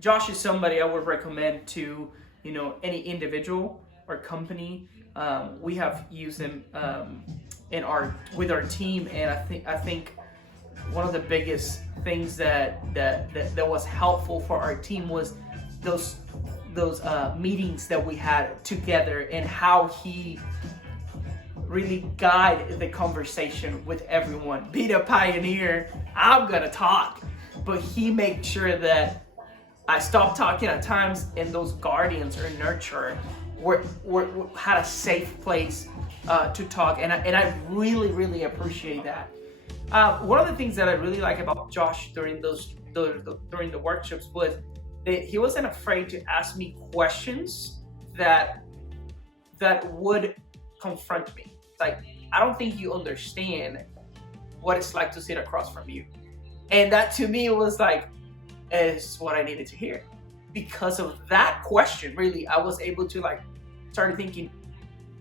Josh is somebody I would recommend to, any individual or company. We have used him in our with our team, and I think one of the biggest things that was helpful for our team was those meetings that we had together, and how he really guide the conversation with everyone. Be the pioneer, I'm gonna talk, but he made sure that I stopped talking at times, and those guardians or nurturer had a safe place to talk, and I really appreciate that. One of the things that I really like about Josh during during the workshops was that he wasn't afraid to ask me questions that would confront me. Like, I don't think you understand what it's like to sit across from you, and that to me was like, is what I needed to hear. Because of that question, really, I was able to start thinking,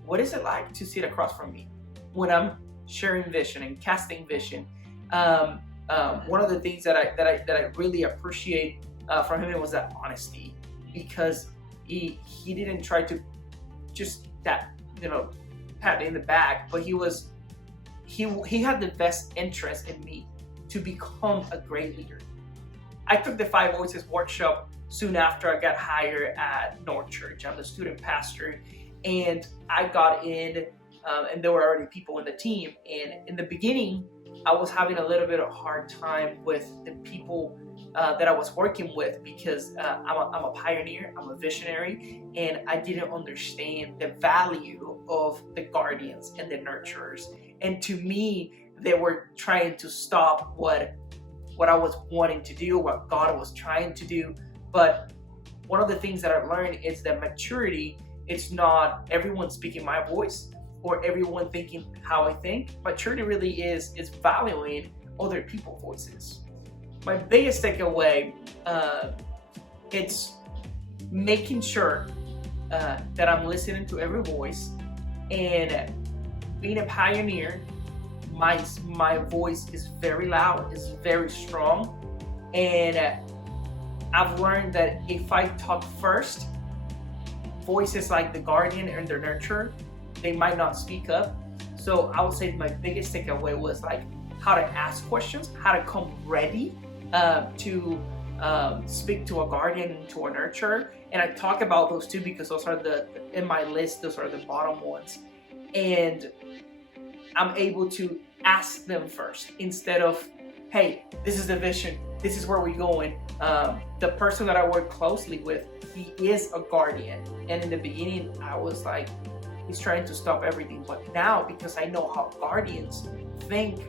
what is it like to sit across from me when I'm sharing vision and casting vision? One of the things that I really appreciate from him was that honesty, because he didn't try to just pat me in the back, but he had the best interest in me to become a great leader. I took the Five Voices workshop soon after I got hired at North Church. I'm the student pastor, and I got in, and there were already people in the team. And in the beginning, I was having a little bit of a hard time with the people that I was working with, because I'm a pioneer, I'm a visionary, and I didn't understand the value of the guardians and the nurturers. And to me, they were trying to stop what I was wanting to do, what God was trying to do. But one of the things that I've learned is that maturity, it's not everyone speaking my voice or everyone thinking how I think. Maturity really is valuing other people's voices. My biggest takeaway, it's making sure that I'm listening to every voice, and being a pioneer, my voice is very loud, it's very strong, and I've learned that if I talk first, voices like the guardian and the nurturer, they might not speak up. So I would say my biggest takeaway was how to ask questions, how to come ready to speak to a guardian and to a nurturer. And I talk about those two because those are in my list, those are the bottom ones. And I'm able to ask them first instead of, hey, this is the vision, this is where we're going. The person that I work closely with, he is a guardian. And in the beginning, I was like, he's trying to stop everything. But now, because I know how guardians think,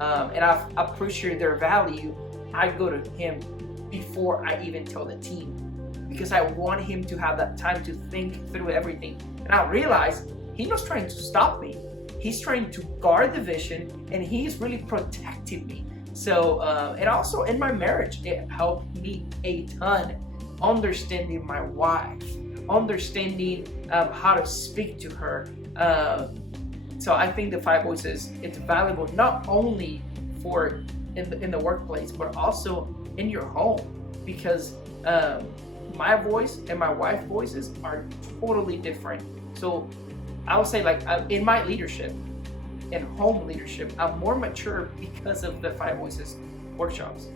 and I appreciate their value, I go to him before I even tell the team, because I want him to have that time to think through everything. And I realize he's not trying to stop me. He's trying to guard the vision, and he's really protecting me. So, and also in my marriage, it helped me a ton, understanding my wife, understanding how to speak to her. So I think the Five Voices, it's valuable not only for in the workplace, but also in your home, because my voice and my wife's voices are totally different. So I would say, in my leadership and home leadership, I'm more mature because of the Five Voices workshops.